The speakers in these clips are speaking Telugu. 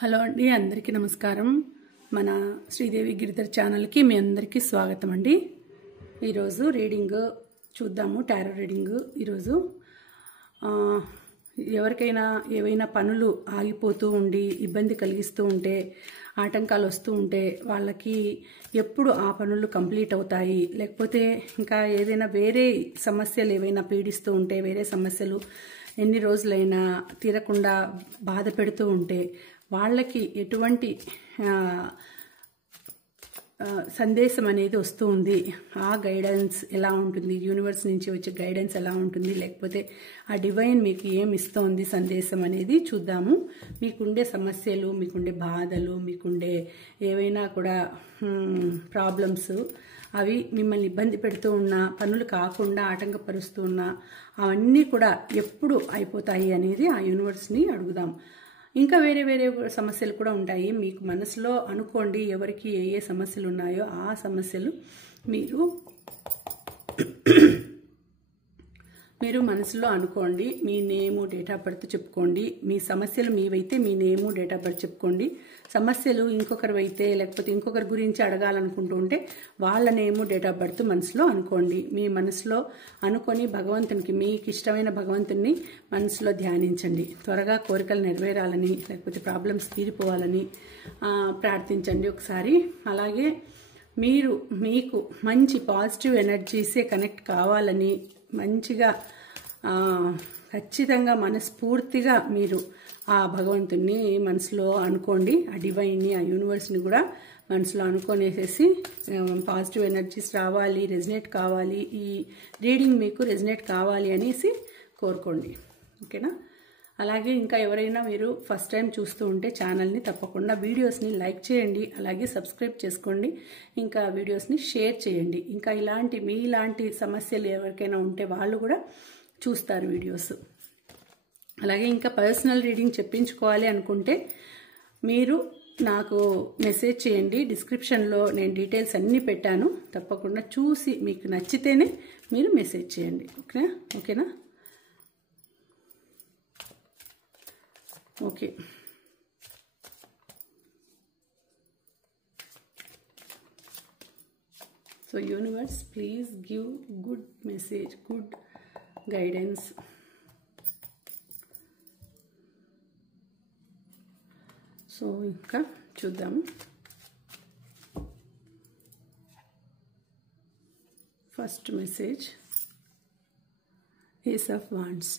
హలో అండి, అందరికీ నమస్కారం. మన శ్రీదేవి గిరిధర్ ఛానల్కి మీ అందరికీ స్వాగతం అండి. ఈరోజు రీడింగ్ చూద్దాము, టారో రీడింగ్. ఈరోజు ఎవరికైనా ఏవైనా పనులు ఆగిపోతూ ఉండి ఇబ్బంది కలిగిస్తూ ఉంటే, ఆటంకాలు వస్తూ ఉంటే వాళ్ళకి ఎప్పుడు ఆ పనులు కంప్లీట్ అవుతాయి, లేకపోతే ఇంకా ఏదైనా వేరే సమస్యలు ఏవైనా పీడిస్తూ ఉంటే, వేరే సమస్యలు ఎన్ని రోజులైనా తీరకుండా బాధ పెడుతూ ఉంటే వాళ్ళకి ఎటువంటి సందేశం అనేది వస్తూ ఉంది, ఆ గైడెన్స్ ఎలా ఉంటుంది, యూనివర్స్ నుంచి వచ్చే గైడెన్స్ ఎలా ఉంటుంది, లేకపోతే ఆ డివైన్ మీకు ఏమి ఇస్తోంది సందేశం అనేది చూద్దాము. మీకుండే సమస్యలు, మీకుండే బాధలు, మీకుండే ఏవైనా కూడా ప్రాబ్లమ్స్, అవి మిమ్మల్ని ఇబ్బంది పెడుతూ ఉన్నా, పనులు కాకుండా ఆటంకపరుస్తూ ఉన్నా, అవన్నీ కూడా ఎప్పుడు అయిపోతాయి అనేది ఆ యూనివర్స్ని అడుగుదాం. ఇంకా వేరే వేరే సమస్యలు కూడా ఉంటాయి. మీకు మనసులో అనుకోండి ఎవరికి ఏ ఏ సమస్యలు ఉన్నాయో ఆ సమస్యలు మీరు మనసులో అనుకోండి. మీ నేము, డేట్ ఆఫ్ బర్త్ చెప్పుకోండి. మీ సమస్యలు మీవైతే మీ నేము, డేట్ ఆఫ్ బర్త్ చెప్పుకోండి. సమస్యలు ఇంకొకరు అయితే, లేకపోతే ఇంకొకరి గురించి అడగాలనుకుంటూ ఉంటే వాళ్ళ నేము, డేట్ ఆఫ్ బర్త్ మనసులో అనుకోండి. మీ మనసులో అనుకొని భగవంతునికి, మీకు ఇష్టమైన భగవంతుని మనసులో ధ్యానించండి. త్వరగా కోరికలు నెరవేరాలని, లేకపోతే ప్రాబ్లమ్స్ తీరిపోవాలని ప్రార్థించండి ఒకసారి. అలాగే మీకు మంచి పాజిటివ్ ఎనర్జీసే కనెక్ట్ కావాలని మంచిగా ఖచ్చితంగా మనస్ఫూర్తిగా మీరు ఆ భగవంతుని మనసులో అనుకోండి. ఆ డివైన్ని, ఆ యూనివర్స్ని కూడా మనసులో అనుకోనేసేసి పాజిటివ్ ఎనర్జీస్ రావాలి, రెజినేట్ కావాలి, ఈ రీడింగ్ మీకు రెజినేట్ కావాలి అనేసి కోరుకోండి. ఓకేనా? అలాగే ఇంకా ఎవరైనా మీరు ఫస్ట్ టైం చూస్తూ ఉంటే ఛానల్ని తప్పకుండా వీడియోస్ని లైక్ చేయండి, అలాగే సబ్స్క్రైబ్ చేసుకోండి, ఇంకా వీడియోస్ని షేర్ చేయండి. ఇంకా మీలాంటి సమస్యలు ఎవరికైనా ఉంటే వాళ్ళు కూడా చూస్తారు వీడియోస్. అలాగే ఇంకా పర్సనల్ రీడింగ్ చెప్పించుకోవాలి అనుకుంటే మీరు నాకు మెసేజ్ చేయండి. డిస్క్రిప్షన్లో నేను డీటెయిల్స్ అన్నీ పెట్టాను. తప్పకుండా చూసి మీకు నచ్చితేనే మీరు మెసేజ్ చేయండి. ఓకేనా? Okay. So universe, please give good message, good guidance. So ఇంకా చూద్దాము. First message, ace of wands.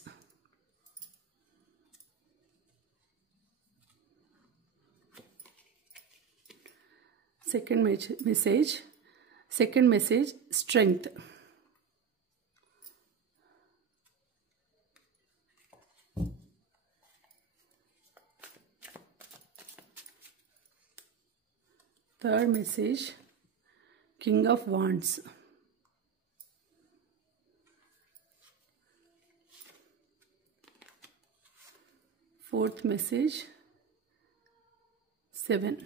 Second message, strength. Third message, King of Wands. Fourth message, Seven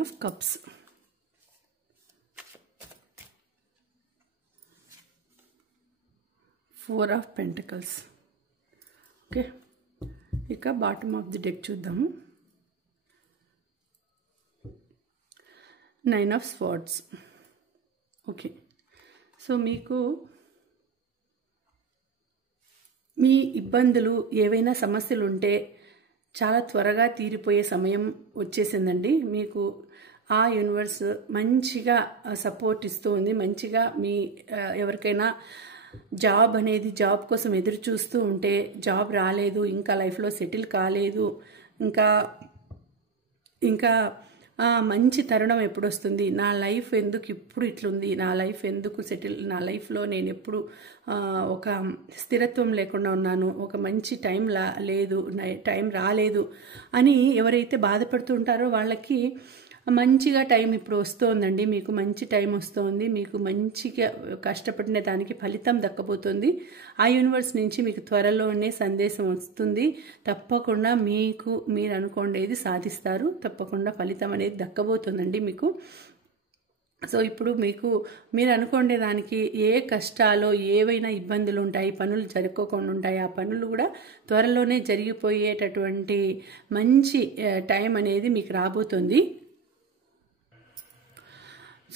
of Cups. Four of Pentacles. Okay, ఇక బాటమ్ ఆఫ్ ది డెక్ చూద్దాము. Nine of swords. Okay, so మీకు మీ ఇబ్బందులు, ఏవైనా సమస్యలు ఉంటే చాలా త్వరగా తీరిపోయే సమయం వచ్చేసిందండి. మీకు ఆ యూనివర్స్ మంచిగా సపోర్ట్ ఇస్తూ ఉంది. మంచిగా ఎవరికైనా జాబ్ కోసం ఎదురు చూస్తూ ఉంటే, జాబ్ రాలేదు, ఇంకా లైఫ్లో సెటిల్ కాలేదు, ఇంకా మంచి తరుణం ఎప్పుడు వస్తుంది, నా లైఫ్ ఎందుకు ఇప్పుడు ఇట్లుంది, నా లైఫ్ ఎందుకు నా లైఫ్లో నేను ఎప్పుడు ఒక స్థిరత్వం లేకుండా ఉన్నాను, ఒక మంచి టైం రాలేదు అని ఎవరైతే బాధపడుతుంటారో వాళ్ళకి మంచిగా టైం ఇప్పుడు వస్తోందండి. మీకు మంచి టైం వస్తుంది. మీకు మంచిగా కష్టపడిన దానికి ఫలితం దక్కబోతుంది. ఆ యూనివర్స్ నుంచి మీకు త్వరలోనే సందేశం వస్తుంది. తప్పకుండా మీరు అనుకోండేది సాధిస్తారు. తప్పకుండా ఫలితం అనేది దక్కబోతుందండి మీకు. సో ఇప్పుడు మీరు అనుకోండే దానికి ఏ కష్టాలు ఏవైనా ఇబ్బందులు ఉంటాయి, పనులు జరుపుకోకుండా ఉంటాయి, ఆ పనులు కూడా త్వరలోనే జరిగిపోయేటటువంటి మంచి టైం అనేది మీకు రాబోతుంది.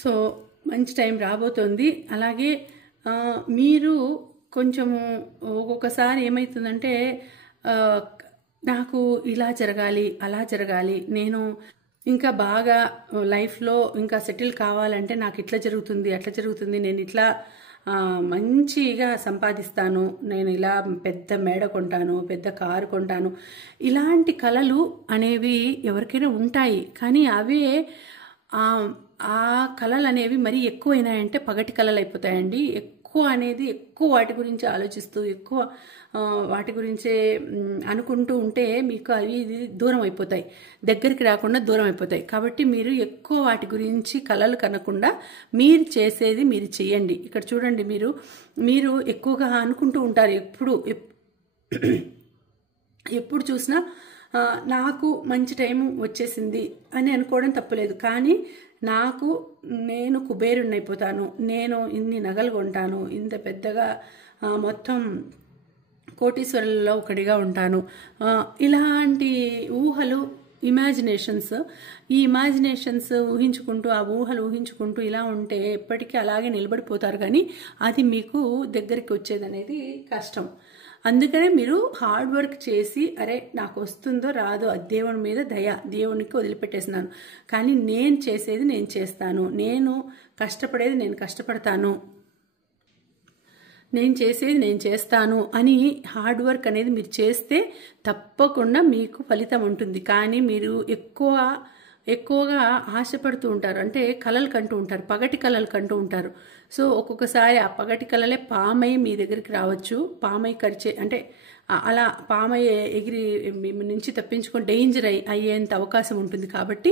సో మంచి టైం రాబోతుంది. అలాగే మీరు కొంచెము ఒక్కొక్కసారి ఏమవుతుందంటే నాకు ఇలా జరగాలి, అలా జరగాలి, నేను ఇంకా బాగా లైఫ్లో ఇంకా సెటిల్ కావాలంటే నాకు ఇట్లా జరుగుతుంది, అట్లా జరుగుతుంది, నేను ఇట్లా మంచిగా సంపాదిస్తాను, నేను ఇలా పెద్ద మేడ కొంటాను, పెద్ద కారు కొంటాను, ఇలాంటి కలలు అనేవి ఎవరికైనా ఉంటాయి. కానీ అవే ఆ కళలు అనేవి మరీ ఎక్కువైనాయంటే పగటి కళలు అయిపోతాయండి. ఎక్కువ వాటి గురించి ఆలోచిస్తూ ఎక్కువ వాటి గురించే అనుకుంటూ ఉంటే మీకు అవి దూరం అయిపోతాయి, దగ్గరికి రాకుండా దూరం అయిపోతాయి. కాబట్టి మీరు ఎక్కువ వాటి గురించి కలలు కనకుండా మీరు చేసేది మీరు చేయండి. ఇక్కడ చూడండి, మీరు ఎక్కువగా అనుకుంటూ ఉంటారు, ఎప్పుడు చూసినా నాకు మంచి టైం వచ్చేసింది అని అనుకోవడం తప్పులేదు. కానీ నేను కుబేరుణ్ణి అయిపోతాను, నేను ఇన్ని నగలు కొంటాను, ఇంత పెద్దగా మొత్తం కోటీశ్వరులలో ఒకటిగా ఉంటాను, ఇలాంటి ఊహలు, ఇమాజినేషన్స్, ఈ ఇమాజినేషన్స్ ఊహించుకుంటూ, ఆ ఊహలు ఊహించుకుంటూ ఇలా ఉంటే ఎప్పటికీ అలాగే నిలబడిపోతారు. కానీ అది మీకు దగ్గరికి వచ్చేది అనేది కష్టం. అందుకనే మీరు హార్డ్ వర్క్ చేసి, అరే నాకు వస్తుందో రాదో అది దేవుని మీద దయ, దేవునికి వదిలిపెట్టేసినాను, కానీ నేను చేసేది నేను చేస్తాను, నేను కష్టపడేది నేను కష్టపడతాను, నేను చేసేది నేను చేస్తాను అని హార్డ్ వర్క్ అనేది మీరు చేస్తే తప్పకుండా మీకు ఫలితం ఉంటుంది. కానీ మీరు ఎక్కువగా ఆశపడుతూ ఉంటారు, అంటే కలలు కంటూ ఉంటారు, పగటి కలలు కంటూ ఉంటారు. సో ఒక్కొక్కసారి ఆ పగటి కలలే పామై మీ దగ్గరికి రావచ్చు, పామై అంటే అలా పామై ఎగిరి మీ నుంచి తప్పించుకొని డేంజర్ అయ్యేంత అవకాశం ఉంటుంది. కాబట్టి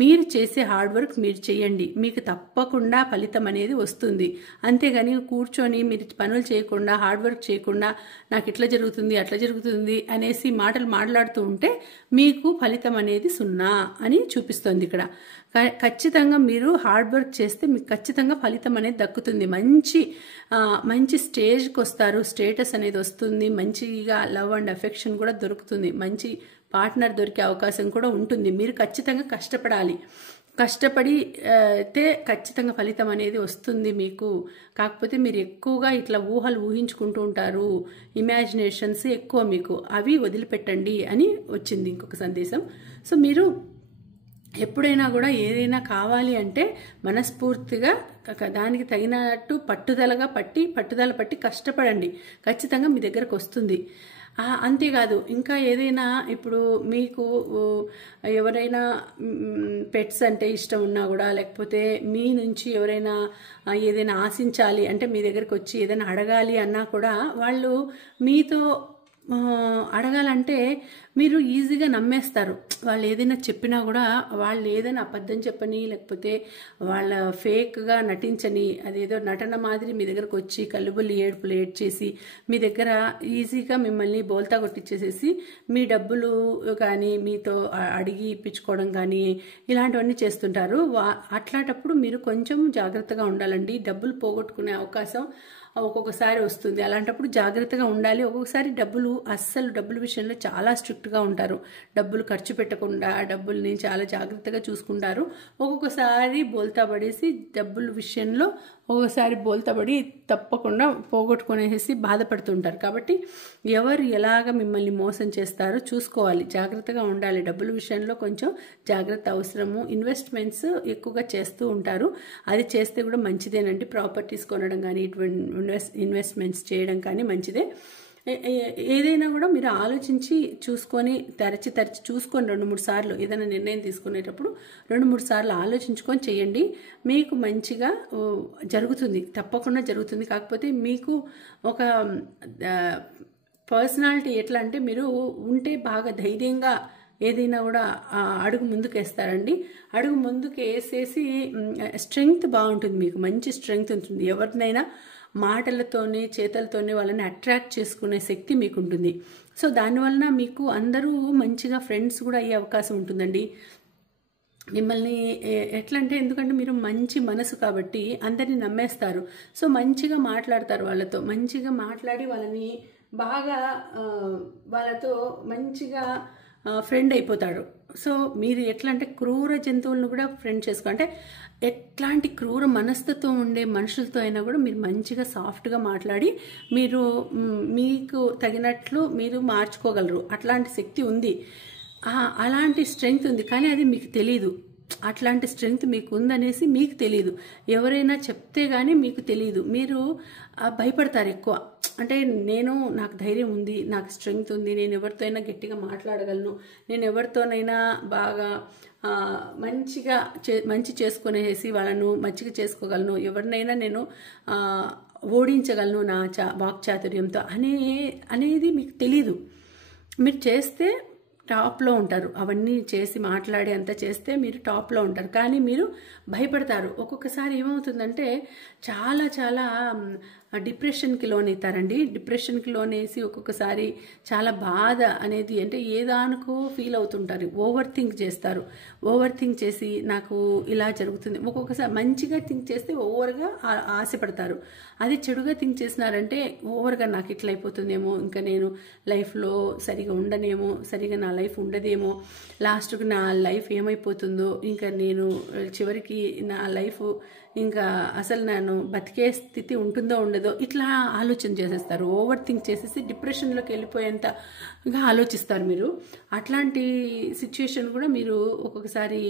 మీరు చేసే హార్డ్ వర్క్ మీరు చేయండి, మీకు తప్పకుండా ఫలితం అనేది వస్తుంది. అంతేగాని కూర్చొని మీరు పనులు చేయకుండా, హార్డ్ వర్క్ చేయకుండా నాకు ఇట్లా జరుగుతుంది, అట్లా జరుగుతుంది అనేసి మాటలు మాట్లాడుతూ ఉంటే మీకు ఫలితం అనేది 0 అని చూపిస్తుంది ఇక్కడ. ఖచ్చితంగా మీరు హార్డ్ వర్క్ చేస్తే మీకు ఖచ్చితంగా ఫలితం అనేది దక్కుతుంది. మంచి స్టేజ్కి వస్తారు, స్టేటస్ అనేది వస్తుంది, మంచిగా లవ్ అండ్ అఫెక్షన్ కూడా దొరుకుతుంది, మంచి పార్ట్నర్ దొరికే అవకాశం కూడా ఉంటుంది. మీరు ఖచ్చితంగా కష్టపడితే ఖచ్చితంగా ఫలితం అనేది వస్తుంది మీకు. కాకపోతే మీరు ఎక్కువగా ఇట్లా ఊహలు ఊహించుకుంటూ ఉంటారు, ఇమాజినేషన్స్ ఎక్కువ, మీకు అవి వదిలిపెట్టండి అని వచ్చింది ఇంకొక సందేశం. సో మీరు ఎప్పుడైనా కూడా ఏదైనా కావాలి అంటే మనస్ఫూర్తిగా దానికి తగినట్టు పట్టుదల పట్టి కష్టపడండి, ఖచ్చితంగా మీ దగ్గరకు వస్తుంది. అంతేకాదు, ఇంకా ఏదైనా ఇప్పుడు మీకు ఎవరైనా పెట్స్ అంటే ఇష్టం ఉన్నా కూడా, లేకపోతే మీ నుంచి ఎవరైనా ఏదైనా ఆశించాలి అంటే మీ దగ్గరకు వచ్చి ఏదైనా అడగాలి అన్నా కూడా, వాళ్ళు మీతో అడగాలంటే మీరు ఈజీగా నమ్మేస్తారు. వాళ్ళు ఏదైనా చెప్పినా కూడా, వాళ్ళు ఏదైనా అబద్ధం చెప్పని, లేకపోతే వాళ్ళ ఫేక్గా నటించని, అదేదో నటన మాదిరి మీ దగ్గరకు వచ్చి కల్లుబుల్లి ఏడుపులు ఏడ్చేసి మీ దగ్గర ఈజీగా మిమ్మల్ని బోల్తా కొట్టించేసేసి మీ డబ్బులు కానీ మీతో అడిగి ఇప్పించుకోవడం కానీ ఇలాంటివన్నీ చేస్తుంటారు. అట్లాంటప్పుడు మీరు కొంచెం జాగ్రత్తగా ఉండాలండి. డబ్బులు పోగొట్టుకునే అవకాశం ఒక్కొక్కసారి వస్తుంది. అలాంటప్పుడు జాగ్రత్తగా ఉండాలి. ఒక్కొక్కసారి డబ్బుల విషయంలో చాలా స్ట్రిక్ట్గా ఉంటారు, డబ్బులు ఖర్చు పెట్టకుండా డబ్బుల్ని చాలా జాగ్రత్తగా చూసుకుంటారు. ఒక్కొక్కసారి బోల్తా పడేసి డబ్బుల విషయంలో ఒక్కొక్కసారి బోల్తా పడి తప్పకుండా పోగొట్టుకునేసి బాధపడుతుంటారు. కాబట్టి ఎవరు ఎలాగ మిమ్మల్ని మోసం చేస్తారో చూసుకోవాలి, జాగ్రత్తగా ఉండాలి. డబ్బుల విషయంలో కొంచెం జాగ్రత్త అవసరము. ఇన్వెస్ట్మెంట్స్ ఎక్కువగా చేస్తూ ఉంటారు, అది చేస్తే కూడా మంచిదేనండి. ప్రాపర్టీస్ కొనడం కానీ ఇటువంటి ఇన్వెస్ట్మెంట్స్ చేయడం కానీ మంచిదే. ఏదైనా కూడా మీరు ఆలోచించి చూసుకొని తరచి చూసుకొని 2-3 సార్లు ఏదైనా నిర్ణయం తీసుకునేటప్పుడు 2-3 సార్లు ఆలోచించుకొని చేయండి. మీకు మంచిగా జరుగుతుంది, తప్పకుండా జరుగుతుంది. కాకపోతే మీకు ఒక పర్సనాలిటీ ఎట్లా అంటే, మీరు ఉంటే బాగా ధైర్యంగా ఏదైనా కూడా అడుగు ముందుకు వేస్తారండి. అడుగు ముందుకు వేసేసి స్ట్రెంగ్త్ బాగుంటుంది, మీకు మంచి స్ట్రెంగ్త్ ఉంటుంది. ఎవరినైనా మాటలతోనే చేతలతోనే వాళ్ళని అట్రాక్ట్ చేసుకునే శక్తి మీకు ఉంటుంది. సో దానివలన మీకు అందరూ మంచిగా ఫ్రెండ్స్ కూడా అయ్యే అవకాశం ఉంటుందండి. మిమ్మల్ని ఎట్లా అంటే, ఎందుకంటే మీరు మంచి మనసు కాబట్టి అందరిని నమ్మేస్తారు. సో మంచిగా మాట్లాడతారు వాళ్ళతో, మంచిగా మాట్లాడి వాళ్ళని బాగా వాళ్ళతో మంచిగా ఫ్రెండ్ అయిపోతాడు. సో మీరు ఎట్లా అంటే క్రూర జంతువులను కూడా ఫ్రెండ్ చేసుకో, అంటే ఎట్లాంటి క్రూర మనస్తత్వం ఉండే మనుషులతో అయినా కూడా మీరు మంచిగా సాఫ్ట్గా మాట్లాడి మీరు మీకు తగినట్లు మీరు మార్చుకోగలరు. అట్లాంటి శక్తి ఉంది, అలాంటి స్ట్రెంగ్త్ ఉంది. కానీ అది మీకు తెలీదు. అట్లాంటి స్ట్రెంగ్త్ మీకు ఉందనేసి మీకు తెలీదు. ఎవరైనా చెప్తే కానీ మీకు తెలీదు. మీరు భయపడతారు ఎక్కువ. అంటే నాకు ధైర్యం ఉంది, నాకు స్ట్రెంగ్త్ ఉంది, నేను ఎవరితో అయినా గట్టిగా మాట్లాడగలను, నేను ఎవరితోనైనా బాగా మంచి చేసుకునేసి వాళ్ళను మంచిగా చేసుకోగలను, ఎవరినైనా నేను ఓడించగలను నా వాక్చాతుర్యంతో అనేది మీకు తెలీదు. మీరు చేస్తే టాప్లో ఉంటారు. అవన్నీ చేసి మాట్లాడి అంతా చేస్తే మీరు టాప్లో ఉంటారు. కానీ మీరు భయపడతారు. ఒక్కొక్కసారి ఏమవుతుందంటే చాలా చాలా డిప్రెషన్కి లోన్ అవుతారండి. డిప్రెషన్కి లోన్ వేసి ఒక్కొక్కసారి చాలా బాధ అనేది, అంటే ఏదానికో ఫీల్ అవుతుంటారు. ఓవర్ థింక్ చేస్తారు. ఓవర్ థింక్ చేసి నాకు ఇలా జరుగుతుంది. ఒక్కొక్కసారి మంచిగా థింక్ చేస్తే ఓవర్గా ఆశపడతారు. అది చెడుగా థింక్ చేసినారంటే ఓవర్గా నాకు ఇట్లా అయిపోతుందేమో, ఇంకా నేను లైఫ్లో సరిగా ఉండనేమో, సరిగా నా లైఫ్ ఉండదేమో, లాస్ట్కి నా లైఫ్ ఏమైపోతుందో, ఇంకా నేను చివరికి నా లైఫ్ ఇంకా అసలు నేను బతికే స్థితి ఉంటుందో ఉండదో, ఇట్లా ఆలోచన చేసేస్తారు. ఓవర్ థింక్ చేసేసి డిప్రెషన్లోకి వెళ్ళిపోయేంతగా ఆలోచిస్తారు మీరు. అట్లాంటి సిచ్యుయేషన్ కూడా మీరు ఒక్కొక్కసారి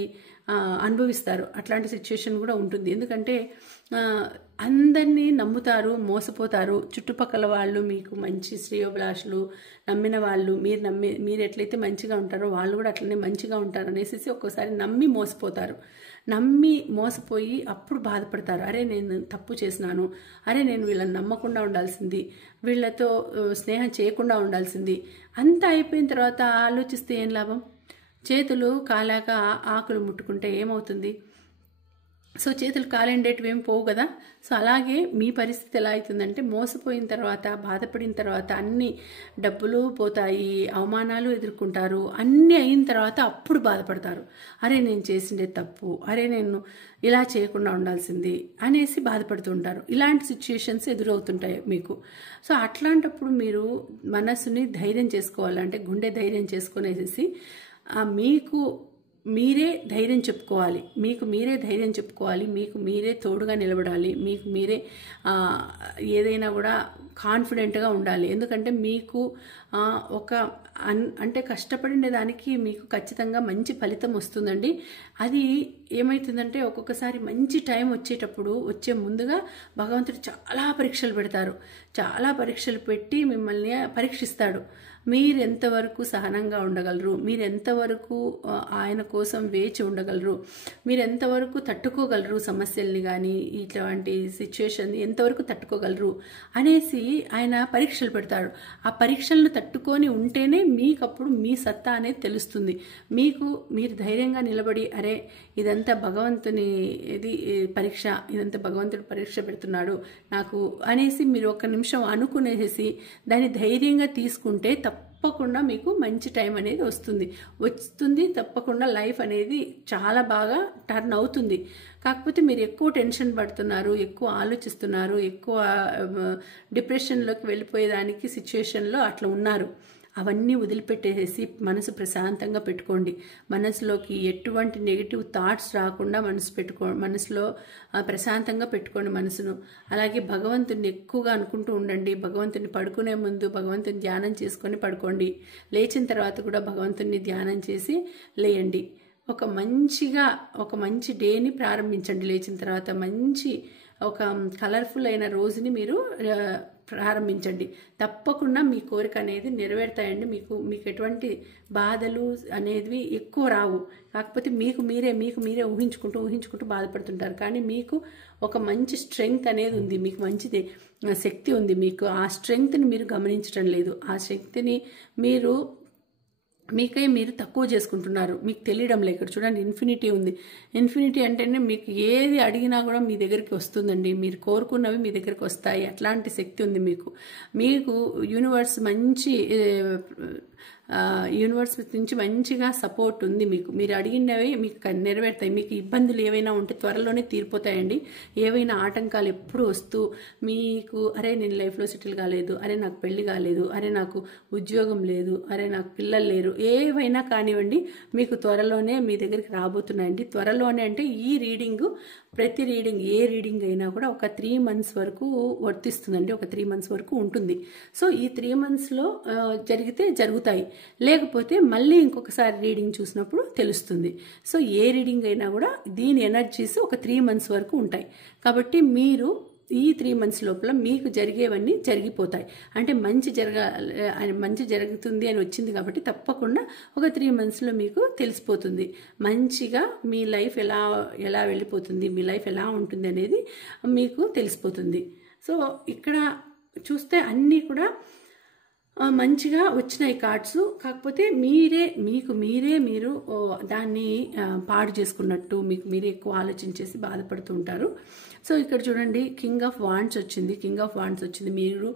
అనుభవిస్తారు. అట్లాంటి సిచ్యుయేషన్ కూడా ఉంటుంది. ఎందుకంటే అందరినీ నమ్ముతారు, మోసపోతారు. చుట్టుపక్కల వాళ్ళు మీకు మంచి శ్రేయోభిలాషులు, నమ్మిన వాళ్ళు, మీరు ఎట్లయితే మంచిగా ఉంటారో వాళ్ళు కూడా అట్లనే మంచిగా ఉంటారు అనేసి ఒక్కోసారి నమ్మి మోసపోతారు. నమ్మి మోసపోయి అప్పుడు బాధపడతారు. అరే నేను తప్పు చేసినాను, అరే నేను వీళ్ళని నమ్మకుండా ఉండాల్సింది, వీళ్ళతో స్నేహం చేయకుండా ఉండాల్సింది. అంతా అయిపోయిన తర్వాత ఆలోచిస్తే ఏం లాభం? చేతులు కాలాక ఆకులు ముట్టుకుంటే ఏమవుతుంది? సో చేతులు కాలేండేటివి ఏం పోవు కదా. సో అలాగే మీ పరిస్థితి ఎలా అవుతుందంటే, మోసపోయిన తర్వాత, బాధపడిన తర్వాత అన్ని డబ్బులు పోతాయి, అవమానాలు ఎదుర్కొంటారు. అన్నీ అయిన తర్వాత అప్పుడు బాధపడతారు. అరే నేను చేసిందే తప్పు, అరే నేను ఇలా చేయకుండా ఉండాల్సింది అనేసి బాధపడుతూ ఉంటారు. ఇలాంటి సిచ్యుయేషన్స్ ఎదురవుతుంటాయి మీకు. సో అట్లాంటప్పుడు మీరు మనసుని ధైర్యం చేసుకోవాలంటే, గుండె ధైర్యం చేసుకునేసి మీకు మీరే ధైర్యం చెప్పుకోవాలి. మీకు మీరే ధైర్యం చెప్పుకోవాలి. మీకు మీరే తోడుగా నిలబడాలి. మీకు మీరే ఏదైనా కూడా కాన్ఫిడెంట్గా ఉండాలి. ఎందుకంటే మీకు అంటే కష్టపడిన దానికి మీకు ఖచ్చితంగా మంచి ఫలితం వస్తుందండి. అది ఏమవుతుందంటే ఒక్కొక్కసారి మంచి టైం వచ్చే ముందుగా భగవంతుడు చాలా పరీక్షలు పెడతారు. చాలా పరీక్షలు పెట్టి మిమ్మల్ని పరీక్షిస్తాడు. మీరెంతవరకు సహనంగా ఉండగలరు, మీరెంతవరకు ఆయన కోసం వేచి ఉండగలరు, మీరెంతవరకు తట్టుకోగలరు సమస్యల్ని కానీ ఇట్లాంటి సిచ్యుయేషన్ ఎంతవరకు తట్టుకోగలరు అనేసి ఆయన పరీక్షలు పెడతాడు. ఆ పరీక్షలను తట్టుకొని ఉంటేనే మీకు అప్పుడు మీ సత్తా అనేది తెలుస్తుంది. మీరు ధైర్యంగా నిలబడి అరే ఇదంతా భగవంతుని పరీక్ష, ఇదంతా భగవంతుడు పరీక్ష పెడుతున్నాడు నాకు అనేసి మీరు ఒక్క నిమిషం అనుకునేసి దాన్ని ధైర్యంగా తీసుకుంటే తప్పకుండా మీకు మంచి టైం అనేది వస్తుంది. తప్పకుండా లైఫ్ అనేది చాలా బాగా టర్న్ అవుతుంది. కాకపోతే మీరు ఎక్కువ టెన్షన్ పడుతున్నారు, ఎక్కువ ఆలోచిస్తున్నారు, ఎక్కువ డిప్రెషన్లోకి వెళ్ళిపోయేదానికి సిచ్యుయేషన్లో అట్లా ఉన్నారు. అవన్నీ వదిలిపెట్టేసి మనసు ప్రశాంతంగా పెట్టుకోండి. మనసులోకి ఎటువంటి నెగిటివ్ థాట్స్ రాకుండా మనసులో ప్రశాంతంగా పెట్టుకోండి మనసును. అలాగే భగవంతుని ఎక్కువగా అనుకుంటూ ఉండండి. భగవంతుని పడుకునే ముందు భగవంతుని ధ్యానం చేసుకొని పడుకోండి. లేచిన తర్వాత కూడా భగవంతుని ధ్యానం చేసి లేయండి. ఒక మంచి డేని ప్రారంభించండి. లేచిన తర్వాత ఒక కలర్ఫుల్ అయిన రోజుని మీరు ప్రారంభించండి. తప్పకుండా మీ కోరిక అనేది నెరవేరుతాయండి. మీకు ఎటువంటి బాధలు అనేవి ఎక్కువ రావు. కాకపోతే మీకు మీరే ఊహించుకుంటూ బాధపడుతుంటారు. కానీ మీకు ఒక మంచి స్ట్రెంగ్త్ అనేది ఉంది, మీకు మంచిది శక్తి ఉంది. మీకు ఆ స్ట్రెంగ్త్ని మీరు గమనించడం లేదు. ఆ శక్తిని మీరు తక్కువ చేసుకుంటున్నారు, మీకు తెలియడం లేదు. ఇక్కడ చూడండి ఇన్ఫినిటీ ఉంది. ఇన్ఫినిటీ అంటేనే మీకు ఏది అడిగినా కూడా మీ దగ్గరికి వస్తుందండి. మీరు కోరుకున్నవి మీ దగ్గరికి వస్తాయి. అట్లాంటి శక్తి ఉంది మీకు యూనివర్స్ మంచి యూనివర్స్ నుంచి మంచిగా సపోర్ట్ ఉంది మీకు. మీరు అడిగినవి మీకు నెరవేరుతాయి. మీకు ఇబ్బందులు ఏవైనా ఉంటే త్వరలోనే తీరిపోతాయండి. ఏవైనా ఆటంకాలు ఎప్పుడు వస్తూ మీకు అరే నేను లైఫ్లో సెటిల్ కాలేదు, అరే నాకు పెళ్లి కాలేదు, అరే నాకు ఉద్యోగం లేదు, అరే నాకు పిల్లలు లేరు, ఏవైనా కానివ్వండి మీకు త్వరలోనే మీ దగ్గరికి రాబోతున్నాయండి. త్వరలోనే అంటే ఈ రీడింగ్ ప్రతి రీడింగ్ ఏ రీడింగ్ అయినా కూడా ఒక 3 months వరకు వర్తిస్తుందండి. ఒక 3 months వరకు ఉంటుంది. సో ఈ 3 monthsలో జరిగితే జరుగుతాయి, లేకపోతే మళ్ళీ ఇంకొకసారి రీడింగ్ చూసినప్పుడు తెలుస్తుంది. సో ఏ రీడింగ్ అయినా కూడా దీని ఎనర్జీస్ ఒక 3 months వరకు ఉంటాయి. కాబట్టి మీరు ఈ 3 months లోపల మీకు జరిగేవన్నీ జరిగిపోతాయి. అంటే మంచి జరుగుతుంది అని వచ్చింది కాబట్టి తప్పకుండా ఒక 3 monthsలో మీకు తెలిసిపోతుంది మంచిగా మీ లైఫ్ ఎలా వెళ్ళిపోతుంది, మీ లైఫ్ ఎలా ఉంటుంది అనేది మీకు తెలిసిపోతుంది. సో ఇక్కడ చూస్తే అన్నీ కూడా మంచిగా వచ్చినాయి కార్డ్స్. కాకపోతే మీరు దాన్ని పాడు చేసుకున్నట్టు మీకు మీరే ఎక్కువ ఆలోచించేసి బాధపడుతూ ఉంటారు. సో ఇక్కడ చూడండి కింగ్ ఆఫ్ వాండ్స్ వచ్చింది. మీరు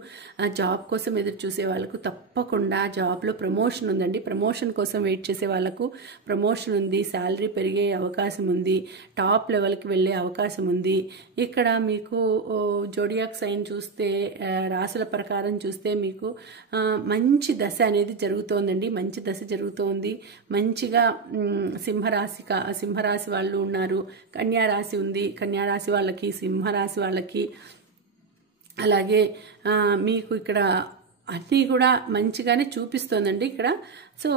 జాబ్ కోసం ఎదురు చూసే వాళ్ళకు తప్పకుండా జాబ్లో ప్రమోషన్ ఉందండి. ప్రమోషన్ కోసం వెయిట్ చేసే వాళ్ళకు ప్రమోషన్ ఉంది, శాలరీ పెరిగే అవకాశం ఉంది, టాప్ లెవెల్కి వెళ్ళే అవకాశం ఉంది. ఇక్కడ మీకు జోడియాక్ సైన్ చూస్తే రాశుల ప్రకారం చూస్తే మీకు మంచి దశ అనేది జరుగుతోందండి. మంచి దశ జరుగుతోంది. మంచిగా సింహరాశి వాళ్ళు ఉన్నారు, కన్యారాశి ఉంది, కన్యారాశి వాళ్ళకి, సింహరాశి వాళ్ళకి, అలాగే మీకు ఇక్కడ అన్నీ కూడా మంచిగానే చూపిస్తోందండి ఇక్కడ. సో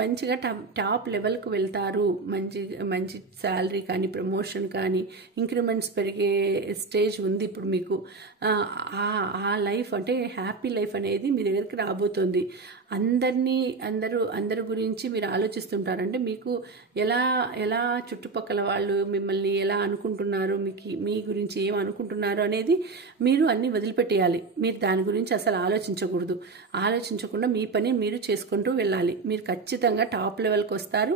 మంచిగా టాప్ లెవెల్కి వెళ్తారు. మంచి శాలరీ కానీ, ప్రమోషన్ కానీ, ఇంక్రిమెంట్స్ పెరిగే స్టేజ్ ఉంది ఇప్పుడు మీకు. ఆ లైఫ్ అంటే హ్యాపీ లైఫ్ అనేది మీ దగ్గరికి రాబోతోంది. అందరి గురించి మీరు ఆలోచిస్తుంటారంటే మీకు ఎలా చుట్టుపక్కల వాళ్ళు మిమ్మల్ని ఎలా అనుకుంటున్నారు, మీ గురించి ఏం అనుకుంటున్నారు అనేది మీరు అన్నీ వదిలిపెట్టేయాలి. మీరు దాని గురించి అసలు ఆలోచించకుండా మీ పని మీరు చేసుకుంటూ వెళ్ళాలి. మీరు ఖచ్చితంగా టాప్ లెవెల్కి వస్తారు.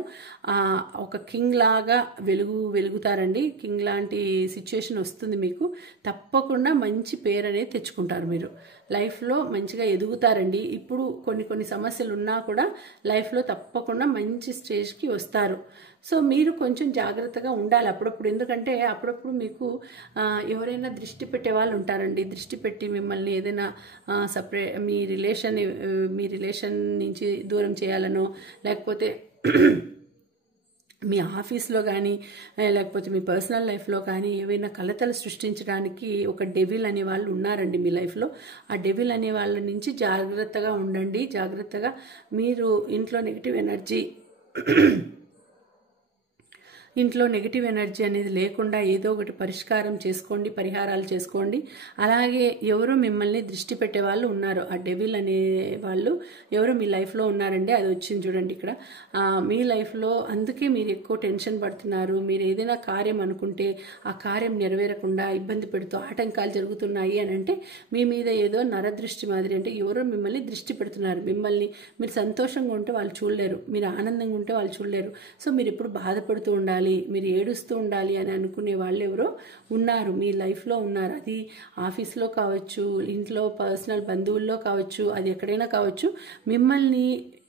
ఒక కింగ్ లాగా వెలుగుతారండి. కింగ్ లాంటి సిచ్యుయేషన్ వస్తుంది మీకు. తప్పకుండా మంచి పేరు అనేది తెచ్చుకుంటారు. మీరు లైఫ్లో మంచిగా ఎదుగుతారండి. ఇప్పుడు కొన్ని సమస్యలు ఉన్నా కూడా లైఫ్లో తప్పకుండా మంచి స్టేజ్కి వస్తారు. సో మీరు కొంచెం జాగ్రత్తగా ఉండాలి అప్పుడప్పుడు. ఎందుకంటే అప్పుడప్పుడు మీకు ఎవరైనా దృష్టి పెట్టే వాళ్ళు ఉంటారండి. దృష్టి పెట్టి మిమ్మల్ని ఏదైనా మీ రిలేషన్ నుంచి దూరం చేయాలనో, లేకపోతే మీ ఆఫీస్లో కానీ, లేకపోతే మీ పర్సనల్ లైఫ్లో కానీ ఏవైనా కలతలు సృష్టించడానికి ఒక డెవిల్ అనే వాళ్ళు ఉన్నారండి మీ లైఫ్లో. ఆ డెవిల్ అనే వాళ్ళ నుంచి జాగ్రత్తగా ఉండండి. జాగ్రత్తగా మీరు ఇంట్లో నెగిటివ్ ఎనర్జీ అనేది లేకుండా ఏదో ఒకటి పరిహారాలు చేసుకోండి. అలాగే ఎవరో మిమ్మల్ని దృష్టి పెట్టే వాళ్ళు ఉన్నారు. ఆ డెవిల్ అనే వాళ్ళు ఎవరో మీ లైఫ్లో ఉన్నారండి. అది వచ్చింది చూడండి ఇక్కడ మీ లైఫ్లో. అందుకే మీరు ఎక్కువ టెన్షన్ పడుతున్నారు. మీరు ఏదైనా కార్యం అనుకుంటే ఆ కార్యం నెరవేరకుండా ఇబ్బంది పెడుతూ ఆటంకాలు జరుగుతున్నాయి అని అంటే మీ మీద ఏదో నరదృష్టి మాదిరి, అంటే ఎవరో మిమ్మల్ని దృష్టి పెడుతున్నారు. మీరు సంతోషంగా ఉంటే వాళ్ళు చూడలేరు, మీరు ఆనందంగా ఉంటే వాళ్ళు చూడలేరు. సో మీరు ఎప్పుడు బాధపడుతూ ఉండాలి, మీరు ఏడుస్తూ ఉండాలి అని అనుకునే వాళ్ళు ఎవరో ఉన్నారు మీ లైఫ్లో ఉన్నారు. అది ఆఫీస్లో కావచ్చు, ఇంట్లో పర్సనల్ బంధువుల్లో కావచ్చు, అది ఎక్కడైనా కావచ్చు. మిమ్మల్ని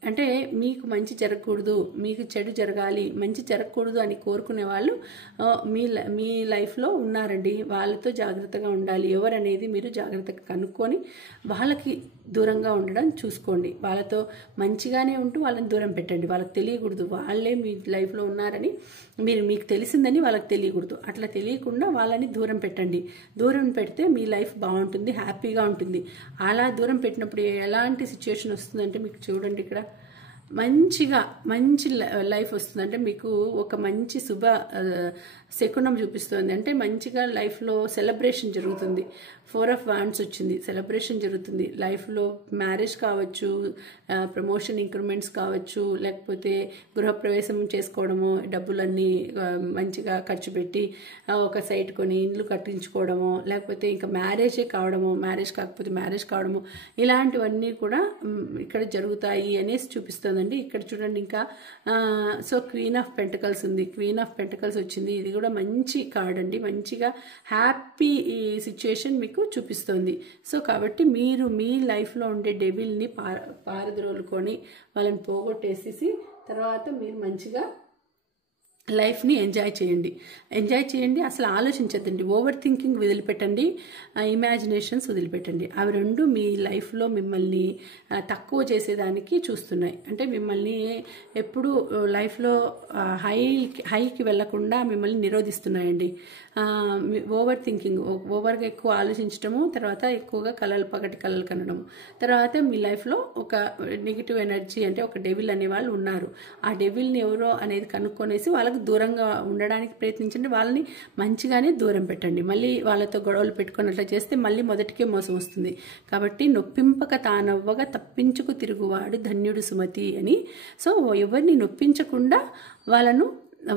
అంటే మీకు మంచి జరగకూడదు, మీకు చెడు జరగాలి, మంచి జరగకూడదు అని కోరుకునే వాళ్ళు మీ లైఫ్లో ఉన్నారండి. వాళ్ళతో జాగ్రత్తగా ఉండాలి. ఎవరనేది మీరు జాగ్రత్తగా కనుక్కొని వాళ్ళకి దూరంగా ఉండడం చూసుకోండి. వాళ్ళతో మంచిగానే ఉంటూ వాళ్ళని దూరం పెట్టండి. వాళ్ళకి తెలియకూడదు వాళ్ళే మీ లైఫ్లో ఉన్నారని, మీకు తెలిసిందని వాళ్ళకి తెలియకూడదు. అట్లా తెలియకుండా వాళ్ళని దూరం పెట్టండి. దూరం పెడితే మీ లైఫ్ బాగుంటుంది, హ్యాపీగా ఉంటుంది. అలా దూరం పెట్టినప్పుడు ఎలాంటి సిచ్యుయేషన్ వస్తుందంటే మీకు చూడండి ఇక్కడ మంచి లైఫ్ వస్తుంది. అంటే మీకు ఒక మంచి శకునం చూపిస్తుంది. అంటే మంచిగా లైఫ్లో సెలబ్రేషన్ జరుగుతుంది. 4 of Wands వచ్చింది, సెలబ్రేషన్ జరుగుతుంది. లైఫ్లో మ్యారేజ్ కావచ్చు, ప్రమోషన్ ఇంక్రిమెంట్స్ కావచ్చు, లేకపోతే గృహప్రవేశం చేసుకోవడము, డబ్బులన్నీ మంచిగా ఖర్చు పెట్టి ఒక సైట్ కొని ఇండ్లు కట్టించుకోవడము, లేకపోతే ఇంకా మ్యారేజ్ కాకపోతే మ్యారేజ్ కావడము, ఇలాంటివన్నీ కూడా ఇక్కడ జరుగుతాయి అనేసి చూపిస్తుంది. చూపిస్తోందండి. ఇక్కడ చూడండి ఇంకా సో క్వీన్ ఆఫ్ పెంటకల్స్ ఉంది, క్వీన్ ఆఫ్ పెంటకల్స్ వచ్చింది. ఇది కూడా మంచి కార్డ్ అండి, మంచిగా హ్యాపీ సిచ్యుయేషన్ మీకు చూపిస్తుంది. సో కాబట్టి మీరు మీ లైఫ్లో ఉండే డెవిల్ని పారద్రోలుకొని వాళ్ళని పోగొట్టేసేసి తర్వాత మీరు మంచిగా లైఫ్ని ఎంజాయ్ చేయండి. అసలు ఆలోచించద్దండి, ఓవర్ థింకింగ్ వదిలిపెట్టండి, ఇమాజినేషన్స్ వదిలిపెట్టండి. అవి రెండు మీ లైఫ్లో మిమ్మల్ని తక్కువ చేసేదానికి చూస్తున్నాయి. అంటే మిమ్మల్ని ఎప్పుడు లైఫ్లో హైకి వెళ్లకుండా మిమ్మల్ని నిరోధిస్తున్నాయండి. ఓవర్ థింకింగ్, ఓవర్గా ఎక్కువ ఆలోచించడము, తర్వాత ఎక్కువగా పగటి కలలు కనడము, తర్వాత మీ లైఫ్లో ఒక నెగిటివ్ ఎనర్జీ అంటే ఒక డెవిల్ అనే వాళ్ళు ఉన్నారు. ఆ డెవిల్ని ఎవరో అనేది కనుక్కొనేసి వాళ్ళకి దూరంగా ఉండడానికి ప్రయత్నించండి. వాళ్ళని మంచిగానే దూరం పెట్టండి. మళ్ళీ వాళ్ళతో గొడవలు పెట్టుకున్నట్లు చేస్తే మళ్ళీ మొదటికే మోసం వస్తుంది. కాబట్టి నొప్పింపక తానవ్వగా తప్పించుకు తిరుగువాడు ధన్యుడు సుమతి అని. సో ఎవరిని నొప్పించకుండా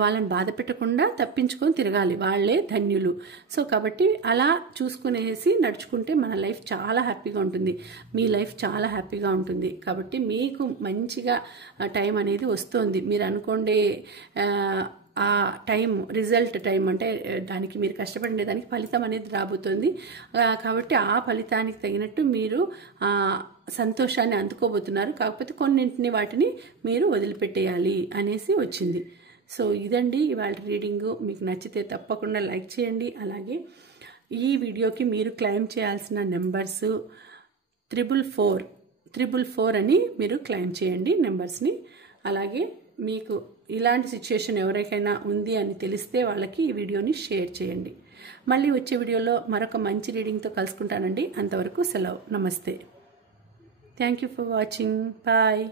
వాళ్ళని బాధ పెట్టకుండా తప్పించుకొని తిరగాలి, వాళ్ళే ధన్యులు. సో కాబట్టి అలా చూసుకునేసి నడుచుకుంటే మన లైఫ్ చాలా హ్యాపీగా ఉంటుంది, మీ లైఫ్ చాలా హ్యాపీగా ఉంటుంది. కాబట్టి మీకు మంచిగా టైం అనేది వస్తుంది. మీరు అనుకోండి ఆ టైం, రిజల్ట్ టైం అంటే దానికి మీరు కష్టపడే దానికి ఫలితం అనేది రాబోతుంది. కాబట్టి ఆ ఫలితానికి తగినట్టు మీరు సంతోషాన్ని అందుకోబోతున్నారు. కాకపోతే కొన్నింటిని వాటిని మీరు వదిలిపెట్టేయాలి అనేసి వచ్చింది. సో ఇదండి ఇవాళ రీడింగు. మీకు నచ్చితే తప్పకుండా లైక్ చేయండి. అలాగే ఈ వీడియోకి మీరు క్లెయిమ్ చేయాల్సిన నెంబర్స్ 444 అని మీరు క్లెయిమ్ చేయండి నెంబర్స్ని. అలాగే మీకు ఇలాంటి సిచ్యుయేషన్ ఎవరికైనా ఉంది అని తెలిస్తే వాళ్ళకి ఈ వీడియోని షేర్ చేయండి. మళ్ళీ వచ్చే వీడియోలో మరొక మంచి రీడింగ్తో కలుసుకుంటానండి. అంతవరకు సెలవు. నమస్తే. Thank you for watching. Bye.